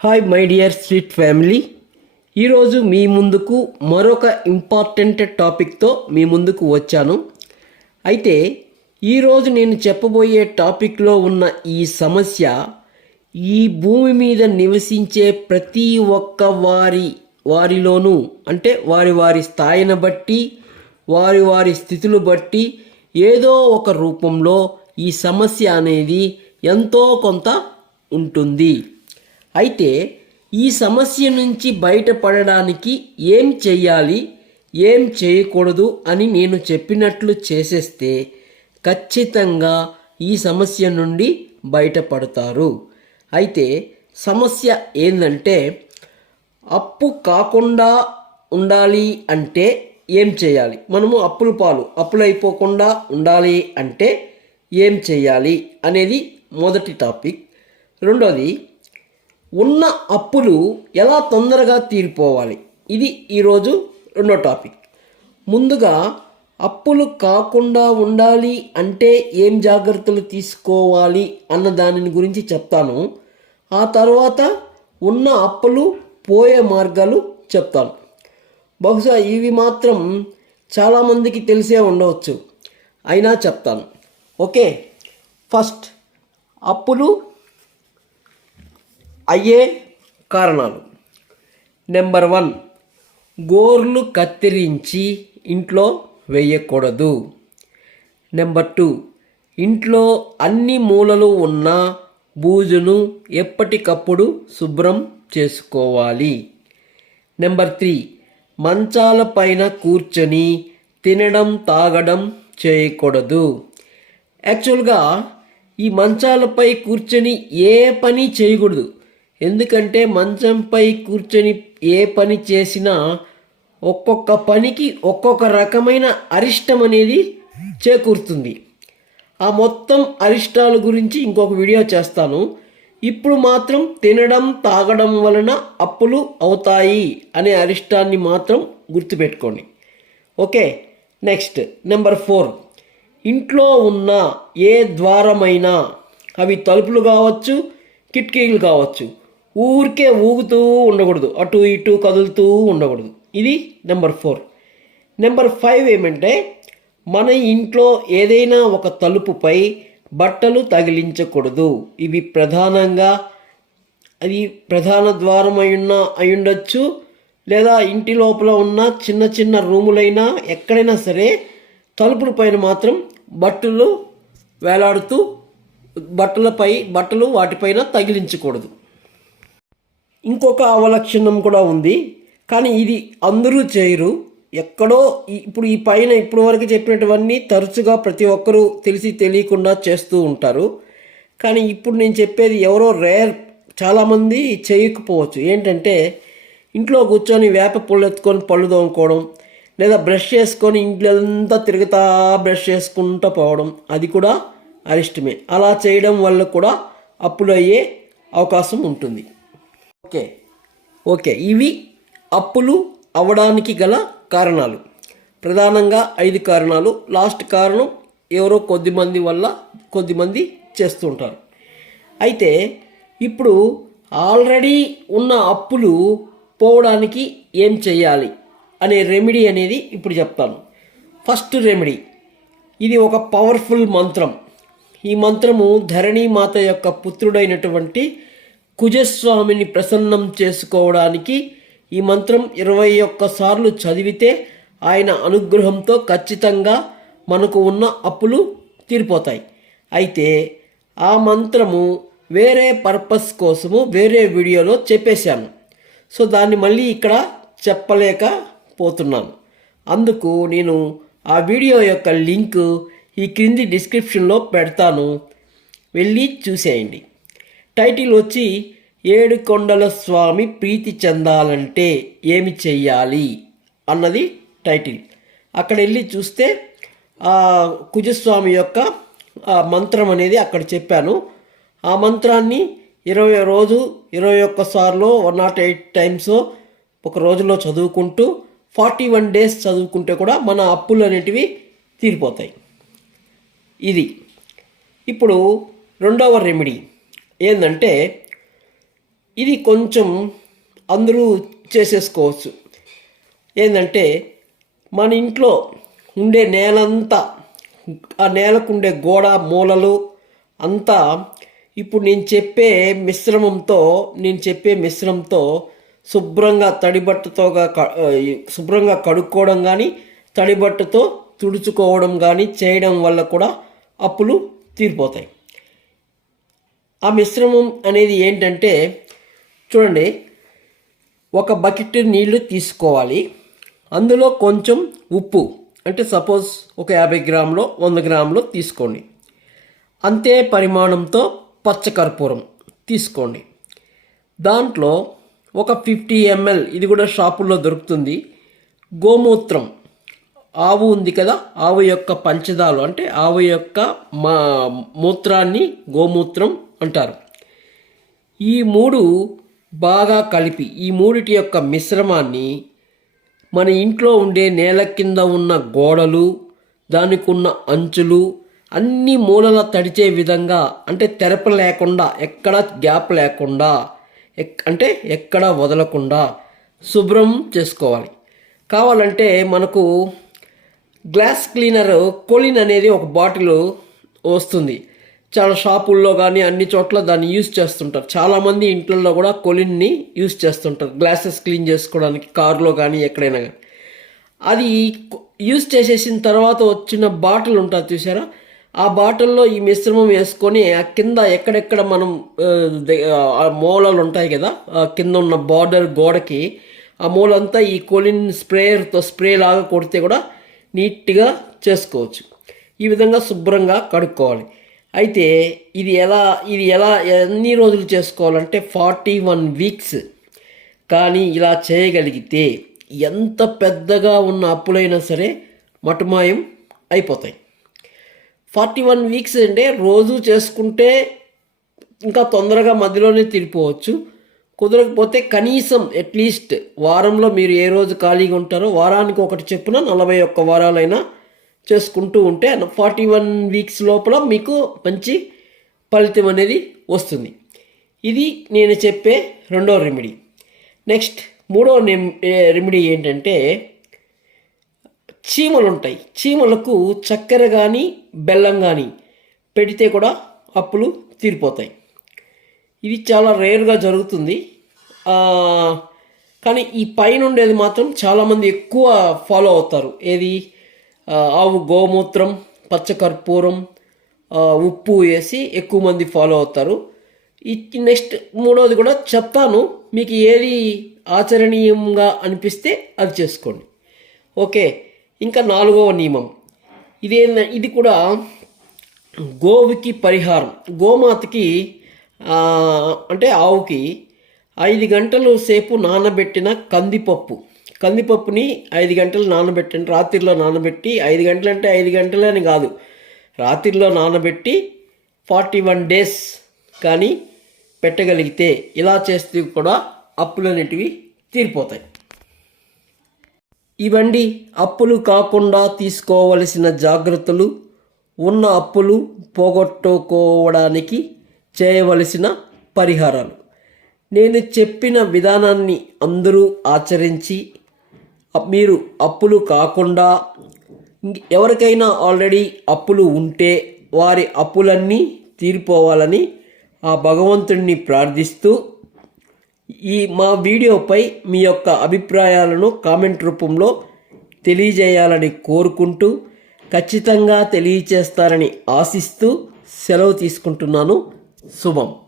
Hi my dear sweet family ఈరోజు మీ ముందుకు మరొక ఇంపార్టెంట్ టాపిక్తో మీ ముందుకు వచ్చాను. అయితే ఈరోజు నేను చెప్పబోయే టాపిక్లో ఉన్న ఈ సమస్య ఈ భూమి మీద నివసించే ప్రతి ఒక్క వారి వారిలోనూ అంటే వారి వారి స్థాయిని బట్టి వారి వారి స్థితులు బట్టి ఏదో ఒక రూపంలో ఈ సమస్య అనేది ఎంతో కొంత ఉంటుంది. అయితే ఈ సమస్య నుంచి బయటపడడానికి ఏం చేయాలి? ఏం చేయకూడదు అని నేను చెప్పినట్లు చేసేస్తే ఖచ్చితంగా ఈ సమస్య నుండి బయటపడతారు. అయితే సమస్య ఏంటంటే అప్పు కాకుండా ఉండాలి అంటే ఏం చేయాలి? మనము అప్పుల పాలు అప్పులు అయిపోకుండా ఉండాలి అంటే ఏం చేయాలి అనేది మొదటి టాపిక్. రెండోది ఉన్న అప్పులు ఎలా తొందరగా తీరిపోవాలి? ఇది ఈరోజు రెండో టాపిక్. ముందుగా అప్పులు కాకుండా ఉండాలి అంటే ఏం జాగ్రత్తలు తీసుకోవాలి అన్న దానిని గురించి చెప్తాను. ఆ తర్వాత ఉన్న అప్పులు పోయే మార్గాలు చెప్తాను. బహుశా ఇవి మాత్రం చాలామందికి తెలిసే ఉండవచ్చు. అయినా చెప్తాను. ఓకే ఫస్ట్ అప్పులు అయ్యే కారణాలు. నెంబర్ వన్ గోర్లు కత్తిరించి ఇంట్లో వేయకూడదు. నెంబర్ టూ ఇంట్లో అన్ని మూలలు ఉన్న బూజును ఎప్పటికప్పుడు శుభ్రం చేసుకోవాలి. నెంబర్ త్రీ మంచాల పైన కూర్చొని తినడం తాగడం చేయకూడదు. యాక్చువల్గా ఈ మంచాలపై కూర్చొని ఏ పని చేయకూడదు. ఎందుకంటే మంచంపై కూర్చొని ఏ పని చేసినా ఒక్కొక్క పనికి ఒక్కొక్క రకమైన అరిష్టం అనేది చేకూరుతుంది. ఆ మొత్తం అరిష్టాల గురించి ఇంకొక వీడియో చేస్తాను. ఇప్పుడు మాత్రం తినడం తాగడం వలన అప్పులు అవుతాయి అనే అరిష్టాన్ని మాత్రం గుర్తుపెట్టుకోండి. Okay next number four. ఇంట్లో ఉన్న ఏ ద్వారమైనా అవి తలుపులు కావచ్చు కిటికీలు కావచ్చు ఊరికే ఊగుతూ ఉండకూడదు. అటు ఇటు కదులుతూ ఉండకూడదు. ఇది నెంబర్ ఫోర్. నెంబర్ ఫైవ్ ఏమంటే మన ఇంట్లో ఏదైనా ఒక తలుపుపై బట్టలు తగిలించకూడదు. ఇవి ప్రధానంగా అది ప్రధాన ద్వారం అయ్యున్న అయ్యుండొచ్చు. లేదా ఇంటి లోపల ఉన్న చిన్న చిన్న రూములైనా ఎక్కడైనా సరే తలుపుల పైన మాత్రం బట్టలు వేలాడుతూ బట్టలపై బట్టలు వాటిపైన తగిలించకూడదు. ఇంకొక అవలక్షణం కూడా ఉంది. కానీ ఇది అందరూ చేయరు. ఎక్కడో ఇప్పుడు ఈ పైన ఇప్పుడు వరకు చెప్పినటువన్నీ తరచుగా ప్రతి ఒక్కరూ తెలిసి తెలియకుండా చేస్తూ ఉంటారు. కానీ ఇప్పుడు నేను చెప్పేది ఎవరో రేర్ చాలామంది చేయకపోవచ్చు. ఏంటంటే ఇంట్లో కూర్చొని వేప పుల్ల ఎత్తుకొని పళ్ళు తోముకోవడం లేదా బ్రష్ చేసుకొని ఇంట్లంతా తిరుగుతా బ్రష్ చేసుకుంటూ పోవడం అది కూడా అరిష్టమే. అలా చేయడం వల్ల కూడా అప్పులు అయ్యే అవకాశం ఉంటుంది. ఓకే. ఓకే ఇవి అప్పులు అవడానికి గల కారణాలు. ప్రధానంగా ఐదు కారణాలు. లాస్ట్ కారణం ఎవరో కొద్దిమంది వల్ల కొద్దిమంది చేస్తుంటారు. అయితే ఇప్పుడు ఆల్రెడీ ఉన్న అప్పులు పోవడానికి ఏం చేయాలి అనే రెమెడీ అనేది ఇప్పుడు చెప్తాను. ఫస్ట్ రెమెడీ ఇది ఒక పవర్ఫుల్ మంత్రం. ఈ మంత్రము ధరణి మాత యొక్క పుత్రుడైనటువంటి కుజస్వామిని ప్రసన్నం చేసుకోవడానికి ఈ మంత్రం ఇరవై ఒక్కసార్లు చదివితే ఆయన అనుగ్రహంతో ఖచ్చితంగా మనకు ఉన్న అప్పులు తీరిపోతాయి. అయితే ఆ మంత్రము వేరే పర్పస్ కోసము వేరే వీడియోలో చెప్పేశాను. సో దాన్ని మళ్ళీ ఇక్కడ చెప్పలేకపోతున్నాను. అందుకు నేను ఆ వీడియో యొక్క లింక్ ఈ క్రింది డిస్క్రిప్షన్లో పెడతాను. వెళ్ళి చూసేయండి. టైటిల్ వచ్చి ఏడు కొండల స్వామి ప్రీతి చెందాలంటే ఏమి చెయ్యాలి? అన్నది టైటిల్. అక్కడ వెళ్ళి చూస్తే కుజస్వామి యొక్క మంత్రం అనేది అక్కడ చెప్పాను. ఆ మంత్రాన్ని ఇరవై రోజు ఇరవై ఒక్క సార్లు వన్ నాట్ ఎయిట్ టైమ్స్ ఒక రోజులో చదువుకుంటూ ఫార్టీ వన్ డేస్ చదువుకుంటే కూడా మన అప్పులు అనేటివి తీరిపోతాయి. ఇది. ఇప్పుడు రెండవ రెమెడీ. ఏంటంటే ఇది కొంచెం అందరూ చేసేసుకోవచ్చు. ఏంటంటే మన ఇంట్లో ఉండే నేలంతా ఆ నేలకుండే గోడ మూలలు అంతా ఇప్పుడు నేను చెప్పే మిశ్రమంతో నేను చెప్పే మిశ్రమంతో శుభ్రంగా తడిబట్టతోగా క- శుభ్రంగా కడుక్కోవడం కానీ తడిబట్టతో తుడుచుకోవడం కానీ చేయడం వల్ల కూడా అప్పులు తీరిపోతాయి. ఆ మిశ్రమం అనేది ఏంటంటే చూడండి. ఒక బకెట్ నీళ్ళు తీసుకోవాలి. అందులో కొంచెం ఉప్పు అంటే సపోజ్ ఒక యాభై గ్రాములు వంద గ్రాములు తీసుకోండి. అంతే పరిమాణంతో పచ్చకర్పూరం తీసుకోండి. దాంట్లో ఒక ఫిఫ్టీ ఎంఎల్ ఇది కూడా షాపుల్లో దొరుకుతుంది గోమూత్రం. ఆవు ఉంది కదా ఆవు యొక్క పంచదాలు అంటే ఆవు యొక్క మా మూత్రాన్ని గోమూత్రం అంటారు. ఈ మూడు బాగా కలిపి ఈ మూడిటి యొక్క మిశ్రమాన్ని మన ఇంట్లో ఉండే నేల కింద ఉన్న గోడలు దానికి ఉన్న అంచులు అన్ని మూలల తడిచే విధంగా అంటే తెరప లేకుండా ఎక్కడ గ్యాప్ లేకుండా ఎక్ అంటే ఎక్కడ వదలకుండా శుభ్రం చేసుకోవాలి. కావాలంటే మనకు గ్లాస్ క్లీనర్ కొలిన్ అనేది ఒక బాటిల్ వస్తుంది. చాలా షాపుల్లో కానీ అన్ని చోట్ల దాన్ని యూస్ చేస్తుంటారు. చాలామంది ఇంట్లలో కూడా కొలిన్ని యూస్ చేస్తుంటారు. గ్లాసెస్ క్లీన్ చేసుకోవడానికి కార్లో కానీ ఎక్కడైనా కానీ అది యూస్ చేసేసిన తర్వాత వచ్చిన బాటిల్ ఉంటుంది చూసారా? ఆ బాటిల్లో ఈ మిశ్రమం వేసుకొని ఆ కింద ఎక్కడెక్కడ మనం మూలలు ఉంటాయి కదా? కింద ఉన్న బార్డర్ గోడకి ఆ మూలంతా ఈ కొలిన్ స్ప్రేయర్తో స్ప్రే లాగా కొడితే కూడా నీట్గా చేసుకోవచ్చు. ఈ విధంగా శుభ్రంగా కడుక్కోవాలి. అయితే ఇది ఎలా ఇది ఎలా ఎన్ని రోజులు చేసుకోవాలంటే ఫార్టీ వన్ వీక్స్. కానీ ఇలా చేయగలిగితే ఎంత పెద్దగా ఉన్న అప్పులైనా సరే మటుమాయం అయిపోతాయి. ఫార్టీ వన్ వీక్స్ అంటే రోజు చేసుకుంటే ఇంకా తొందరగా మధ్యలోనే తిరిగిపోవచ్చు. కుదరకపోతే కనీసం అట్లీస్ట్ వారంలో మీరు ఏ రోజు ఖాళీగా ఉంటారో వారానికి ఒకటి చెప్పున నలభై ఒక్క వారాలైనా చేసుకుంటూ ఉంటే ఫార్టీ వన్ వీక్స్ లోపల మీకు మంచి ఫలితం అనేది వస్తుంది. ఇది నేను చెప్పే రెండో రెమెడీ. నెక్స్ట్ మూడో రెమెడీ ఏంటంటే చీమలు ఉంటాయి చీమలకు చక్కెర కానీ బెల్లం కానీ పెడితే కూడా అప్పులు తీరిపోతాయి. ఇది చాలా రేర్గా జరుగుతుంది. కానీ ఈ పైన ఉండేది మాత్రం చాలామంది ఎక్కువ ఫాలో అవుతారు. ఏది? ఆవు గోమూత్రం పచ్చకర్పూరం ఉప్పు వేసి ఎక్కువ మంది ఫాలో అవుతారు. ఈ నెక్స్ట్ మూడవది కూడా చెప్తాను. మీకు ఏది ఆచరణీయంగా అనిపిస్తే అది చేసుకోండి. ఓకే ఇంకా నాలుగవ నియమం. ఇదేంద ఇది కూడా గోవుకి పరిహారం. గోమాతకి అంటే ఆవుకి ఐదు గంటలు సేపు నానబెట్టిన కందిపప్పు. కందిపప్పుని ఐదు గంటలు నానబెట్టండి. రాత్రిలో నానబెట్టి ఐదు గంటలు అంటే ఐదు గంటలని అని కాదు. రాత్రిలో నానబెట్టి ఫార్టీ వన్ డేస్ కానీ పెట్టగలిగితే ఇలా చేస్తే కూడా అప్పులనేటివి తీరిపోతాయి. ఇవండి అప్పులు కాకుండా తీసుకోవలసిన జాగ్రత్తలు. ఉన్న అప్పులు పోగొట్టుకోవడానికి చేయవలసిన పరిహారాలు. నేను చెప్పిన విధానాన్ని అందరూ ఆచరించి మీరు అప్పులు కాకుండా ఎవరికైనా ఆల్రెడీ అప్పులు ఉంటే వారి అప్పులన్నీ తీరిపోవాలని ఆ భగవంతుడిని ప్రార్థిస్తూ ఈ మా వీడియోపై మీ యొక్క అభిప్రాయాలను కామెంట్ రూపంలో తెలియజేయాలని కోరుకుంటూ ఖచ్చితంగా తెలియచేస్తారని ఆశిస్తూ సెలవు తీసుకుంటున్నాను. శుభం.